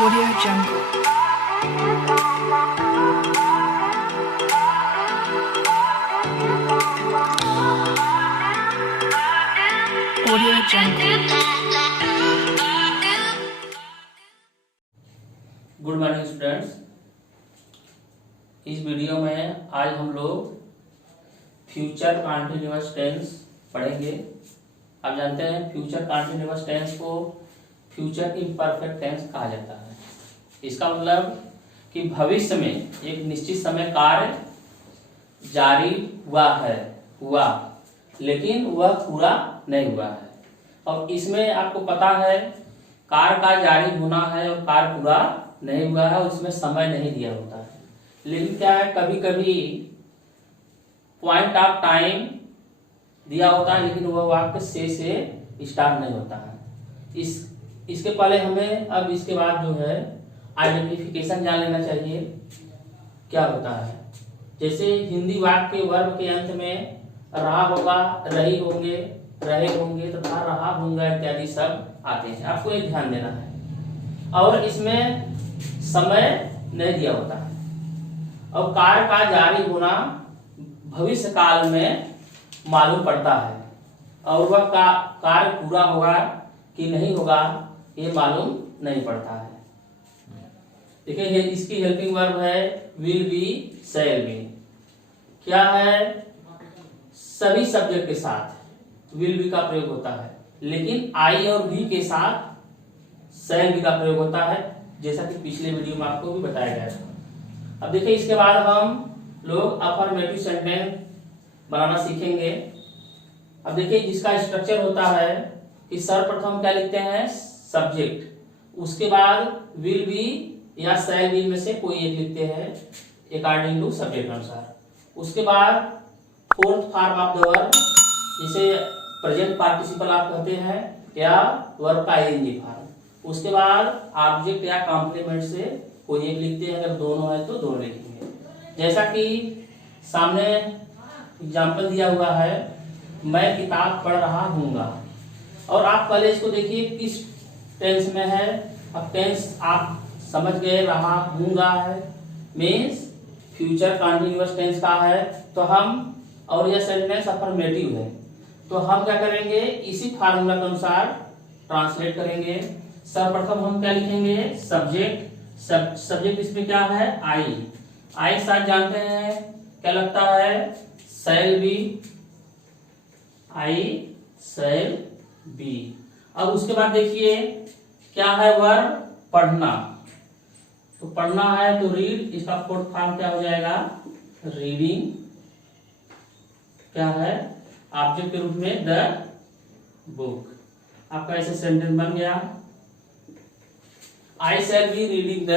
Audio Jungle. Audio Jungle. Good morning students. इस video में आज हम लोग फ्यूचर कॉन्टिन्यूअस टेंस पढ़ेंगे। आप जानते हैं फ्यूचर कॉन्टिन्यूअस टेंस को फ्यूचर इम्परफेक्ट टेंस कहा जाता है। इसका मतलब कि भविष्य में एक निश्चित समय कार्य जारी हुआ लेकिन वह पूरा नहीं हुआ है। और इसमें आपको पता है कार्य का जारी होना है और कार्य पूरा नहीं हुआ है, उसमें समय नहीं दिया होता है। लेकिन क्या है, कभी कभी पॉइंट ऑफ टाइम दिया होता है लेकिन वह वाक्य से स्टार्ट नहीं होता है। इसके पहले हमें अब इसके बाद जो है आइडेंटिफिकेशन जान लेना चाहिए क्या होता है। जैसे हिंदी वाक्य के वर्ब के अंत में रहा होगा, रही होंगे, रहे होंगे तथा रहा होगा इत्यादि सब आते हैं। आपको एक ध्यान देना है। और इसमें समय नहीं दिया होता है। और कार्य का जारी होना भविष्य काल में मालूम पड़ता है और वह कार्य पूरा होगा कि नहीं होगा ये मालूम नहीं पड़ता है। देखिए इसकी हेल्पिंग वर्ब है विल बी, शैल बी। क्या है, सभी सब्जेक्ट के साथ विल बी का प्रयोग होता है लेकिन आई और वी के साथ शैल बी का प्रयोग होता है, जैसा कि पिछले वीडियो में आपको भी बताया गया था। अब देखिए इसके बाद हम लोग अफर्मेटिव सेंटेंस बनाना सीखेंगे। अब देखिए जिसका स्ट्रक्चर होता है कि सर्वप्रथम क्या लिखते हैं, सब्जेक्ट, उसके बाद विल बी या शैल बी में से कोई एक लिखते हैं अकॉर्डिंग टू सब्जेक्ट अनुसार। उसके बाद fourth form of the verb, जिसे प्रेजेंट पार्टिसिपल आप कहते हैं, या वर्ब का आईएनजी फॉर्म। उसके बाद ऑब्जेक्ट या कॉम्प्लीमेंट से कोई एक लिखते हैं, अगर दोनों है तो दोनों लिखेंगे। जैसा कि सामने एग्जाम्पल दिया हुआ है, मैं किताब पढ़ रहा हूँगा। और आप पहले इसको देखिए किस टेंस में है। अब टेंस आप समझ गए, रहा हूँगा है मीन्स फ्यूचर कॉन्टिन्यूअस टेंस का है। तो हम, और यह सेंटेंस अफर्मेटिव है, तो हम क्या करेंगे, इसी फार्मूला के अनुसार ट्रांसलेट करेंगे। सर्वप्रथम हम क्या लिखेंगे, सब्जेक्ट। सब्जेक्ट इसमें क्या है, आई साथ जानते हैं क्या लगता है, shall be, I shall B. अब उसके बाद देखिए क्या है, वर्ब पढ़ना। तो पढ़ना है तो रीड, इसका फोर्थ फॉर्म क्या हो जाएगा, रीडिंग। क्या है, ऑब्जेक्ट के रूप में द बुक। आपका ऐसे सेंटेंस बन गया, I shall be reading the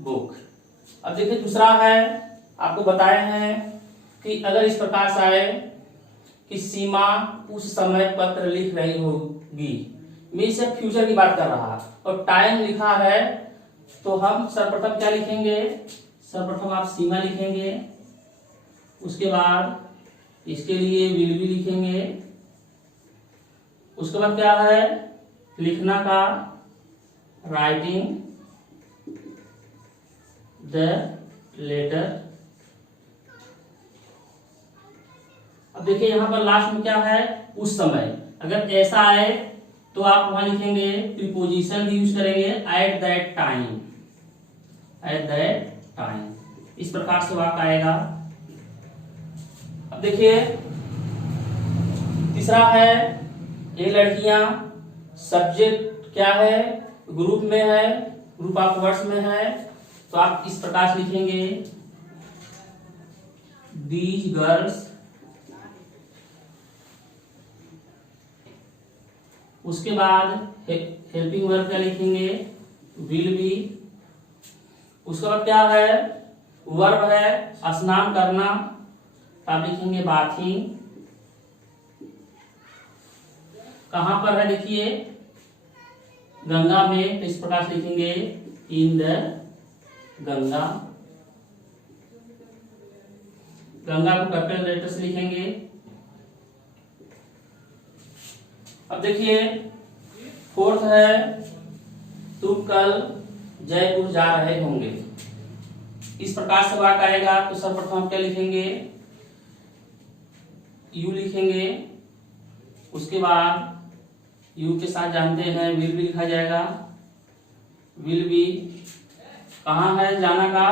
book. अब देखिए दूसरा है, आपको बताए हैं कि अगर इस प्रकार से आए कि सीमा उस समय पत्र लिख रही होगी, मीन्स से फ्यूचर की बात कर रहा और टाइम लिखा है, तो हम सर्वप्रथम क्या लिखेंगे, सर्वप्रथम आप सीमा लिखेंगे। उसके बाद इसके लिए विल भी लिखेंगे। उसके बाद क्या है, लिखना का, राइटिंग द लेटर। अब देखिए यहां पर लास्ट में क्या है, उस समय। अगर ऐसा आए तो आप वहां लिखेंगे, प्रीपोजिशन भी यूज करेंगे, at that time, at that time. इस प्रकार से वाक्य आएगा। अब देखिए तीसरा है, ये लड़कियां, सब्जेक्ट क्या है, ग्रुप में है, ग्रुप ऑफ वर्ड्स में है, तो आप इस प्रकार से लिखेंगे, दीज गर्ल्स। उसके बाद हेल्पिंग वर्ब क्या लिखेंगे, विल बी। उसके बाद क्या है, वर्ब है स्नान करना, आप लिखेंगे बाथिंग। कहां पर है देखिए, गंगा में, तो इस प्रकार से लिखेंगे इन द गंगा। गंगा को कैपिटल लेटर से लिखेंगे। अब देखिए फोर्थ है, तुम कल जयपुर जा रहे होंगे। इस प्रकार से वाक्य आएगा तो सर्वप्रथम हम क्या लिखेंगे, यू लिखेंगे। उसके बाद यू के साथ जानते हैं विल भी लिखा जाएगा। विल भी कहाँ है जाना का,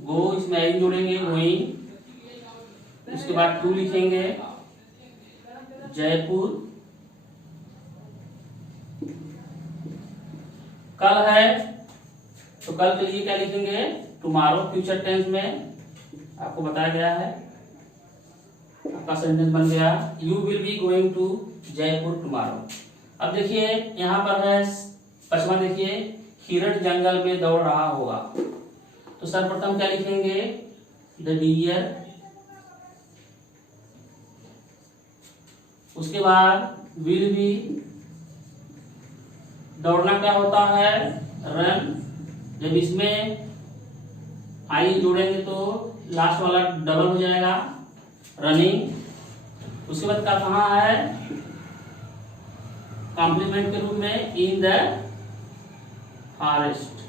गो, इसमें आई जोड़ेंगे गोइंग। उसके बाद टू लिखेंगे जयपुर। कल है तो कल के लिए क्या लिखेंगे, टुमारो, फ्यूचर टेंस में आपको बताया गया है। आपका सेंटेंस बन गया you will be going to Jaipur tomorrow. अब देखिए यहाँ पर है पचवा, देखिए हिरण जंगल में दौड़ रहा होगा। तो सर्वप्रथम क्या लिखेंगे, द डियर। उसके बाद विल बी, दौड़ना क्या होता है, रन। जब इसमें आई जोड़ेंगे तो लास्ट वाला डबल हो जाएगा, रनिंग। उसके बाद का कहाँ है, कॉम्प्लीमेंट के रूप में इन द फॉरेस्ट,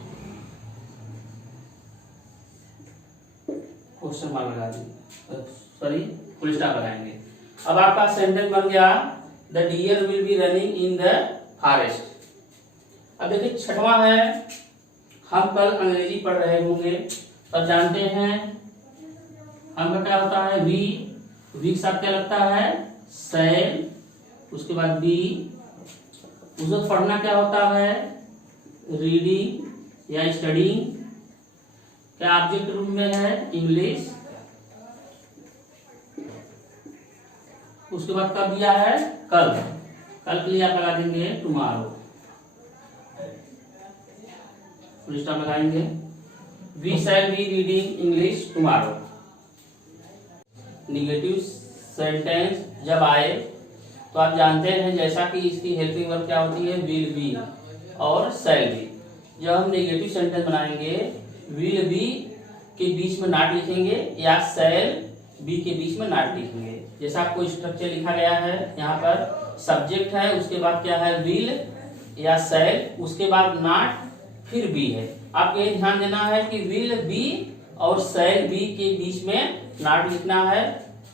क्वेश्चन मार्क लगा देंगे, सॉरी फुल स्टॉप लगाएंगे। अब आपका सेंटेंस बन गया the deer will be running in the forest. अब देखिए छठवां है, हम कल अंग्रेजी पढ़ रहे होंगे। तब जानते हैं हम का क्या होता है, वी के साथ क्या लगता है, सैल। उसके बाद बी, उसको पढ़ना क्या होता है, रीडिंग या स्टडिंग। क्या ऑब्जेक्ट रूप में है, इंग्लिश। उसके बाद कब दिया है, कल। कल के लिए आप लगा देंगे टुमारो, फुल स्टॉप लगाएंगे। We shall be reading English tomorrow. Negative sentence जब आए तो आप जानते हैं जैसा कि इसकी हेल्पिंग वर्ब क्या होती है, विल बी और शैल बी। जब हम नेगेटिव सेंटेंस बनाएंगे विल बी के बीच में नॉट लिखेंगे या शैल बी के बीच में नॉट लिखेंगे। जैसा आपको स्ट्रक्चर लिखा गया है, यहाँ पर सब्जेक्ट है, उसके बाद क्या है, विल या शैल, उसके बाद नॉट, फिर बी है। आपको ये ध्यान देना है कि विल बी और शैल बी के बीच में नॉट लिखना है।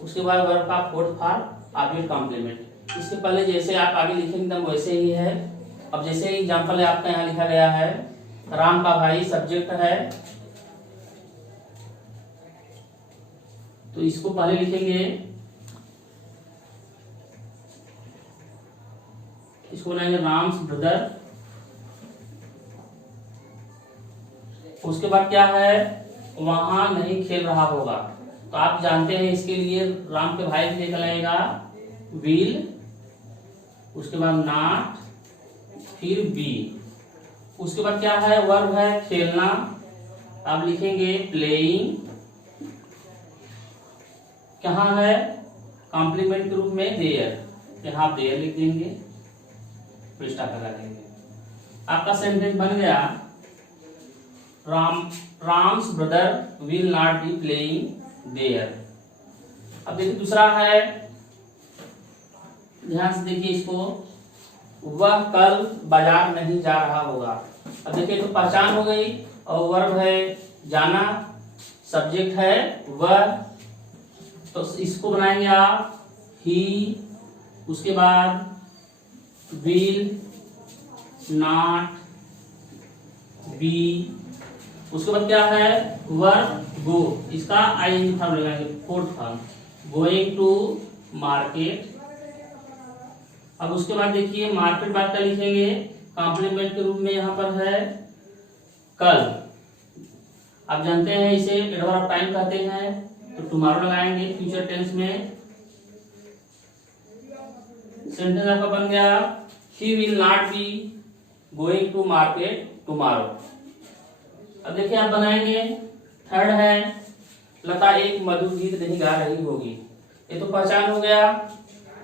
उसके बाद वर्ब का फोर्थ फॉर्म ऑब्जेक्ट कॉम्प्लीमेंट। इसके पहले जैसे आप आगे लिखेंगे एकदम वैसे ही है। अब जैसे एग्जांपल है आपका यहाँ लिखा गया है, राम का भाई सब्जेक्ट है, तो इसको पहले लिखेंगे, इसको बनाएंगे राम्स ब्रदर। उसके बाद क्या है, वहां नहीं खेल रहा होगा। तो आप जानते हैं इसके लिए राम के भाई भी निकलेगा विल, उसके बाद नॉट, फिर बी। उसके बाद क्या है, वर्ब है खेलना, आप लिखेंगे प्लेइंग। कहाँ है, कॉम्प्लीमेंट के रूप में देयर, यहाँ आप देयर लिख देंगे, फुल स्टॉप लगा देंगे। आपका सेंटेंस बन गया Ram's brother will not be playing there. अब देखिए दूसरा है, ध्यान से देखिए इसको, वह कल बाजार नहीं जा रहा होगा। अब देखिए तो पहचान हो गई और वर्ब है जाना, सब्जेक्ट है वह, तो इसको बनाएंगे आप ही। उसके बाद विल नॉट बी। उसके बाद क्या है, वर्ब गो, इसका आईएनजी फॉर्म लगाएंगे, fourth form, going to market. अब उसके बाद देखिए मार्केट बाद क्या लिखेंगे, कॉम्प्लीमेंट के रूप में यहाँ पर है कल। आप जानते हैं इसे एडवर्ब ऑफ टाइम कहते हैं, तो टुमारो लगाएंगे फ्यूचर टेंस में। सेंटेंस आपका बन गया he will not be going to market tomorrow. अब देखिए आप बनाएंगे, थर्ड है लता एक मधुर गीत नहीं गा रही होगी। ये तो पहचान हो गया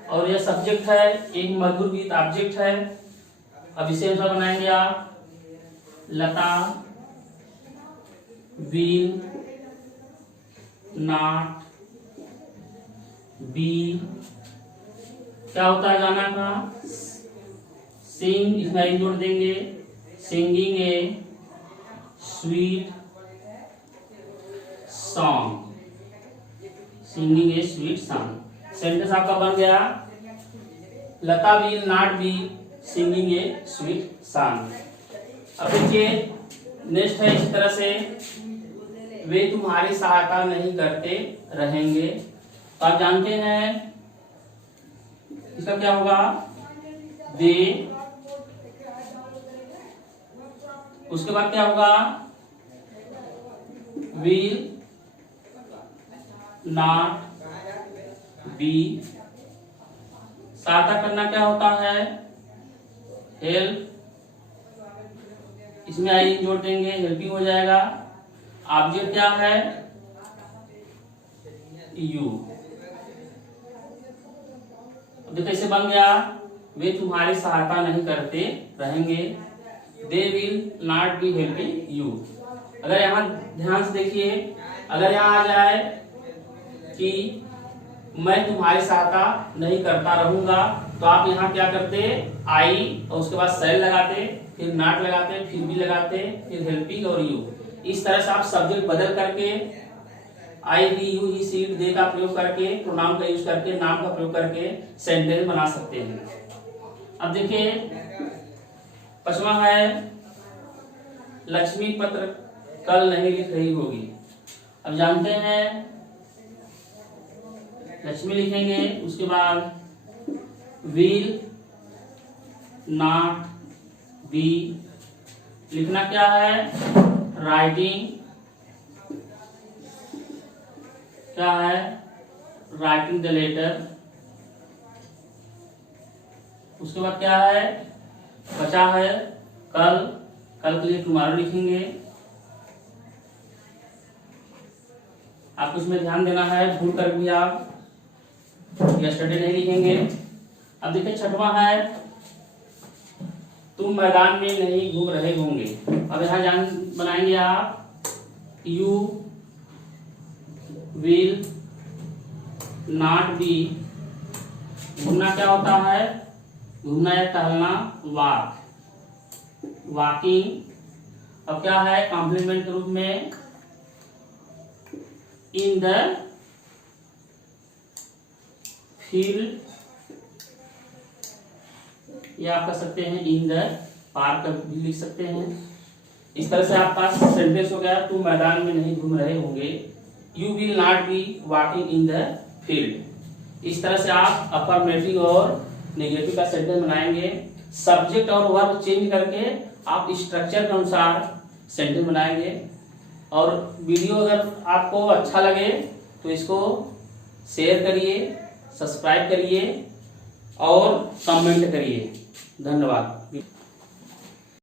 और यह सब्जेक्ट है, एक मधुर गीत ऑब्जेक्ट है। अब इसे ऐसा बनाएंगे आप, लता विल नॉट बी, क्या होता है गाना का, सिंग, इसमें जोड़ देंगे, singing a sweet song, singing a sweet song. Sentence आपका बन गया, Lata will not be singing a sweet song. अब देखिए नेक्स्ट है इस तरह से, वे तुम्हारी सहायता नहीं करते रहेंगे। तो आप जानते हैं इसका क्या होगा, वे, उसके बाद क्या होगा, विल नॉट बी। सहायता करना क्या होता है, हेल्प, इसमें आई जोड़ देंगे, हेल्पिंग हो जाएगा। ऑब्जेक्ट क्या है, यू। देखो कैसे बन गया, वे तुम्हारी सहायता नहीं करते रहेंगे, they will not be helping you. अगर यहाँ ध्यान से देखिए, अगर यहाँ आ जाए कि मैं तुम्हारी सहायता नहीं करता रहूंगा, तो आप यहाँ क्या करते, आई और उसके बाद सेल लगाते, फिर नॉट लगाते, फिर भी लगाते, फिर हेल्पिंग और यू। इस तरह से आप सब्जेक्ट बदल करके आई, वी, यू, ही, सी, दे का प्रयोग करके, प्रोनाउन का यूज करके, नाम का प्रयोग करके सेंटेंस बना सकते हैं। अब देखिए पांचवा है, लक्ष्मी पत्र कल नहीं लिख रही होगी। अब जानते हैं लक्ष्मी लिखेंगे, उसके बाद विल नॉट बी, लिखना क्या है, राइटिंग, क्या है, राइटिंग द लेटर। उसके बाद क्या है, बचा है कल, कल के लिए टुमारो लिखेंगे। आपको इसमें ध्यान देना है, भूल कर भी आप यस्टरडे नहीं लिखेंगे। अब देखिए छठवां है, तुम मैदान में नहीं घूम रहे होंगे। अब यहाँ जान बनाएंगे आप, यू विल नॉट बी, घूमना क्या होता है, घूमना या टहलना, वॉक, वॉकिंग। अब क्या है, कॉम्प्लीमेंट के रूप में, इन द फील्ड, या आप कह सकते हैं इन द पार्क भी लिख सकते हैं। इस तरह से आपके पास सेंटेंस हो गया, तुम मैदान में नहीं घूम रहे होंगे, you will not be walking in the field. इस तरह से आप अफर्मेटिव और नेगेटिव का सेंटेंस बनाएंगे। सब्जेक्ट और वर्ब चेंज करके आप स्ट्रक्चर के अनुसार सेंटेंस बनाएंगे। और वीडियो अगर आपको अच्छा लगे तो इसको शेयर करिए, सब्सक्राइब करिए और कमेंट करिए। धन्यवाद।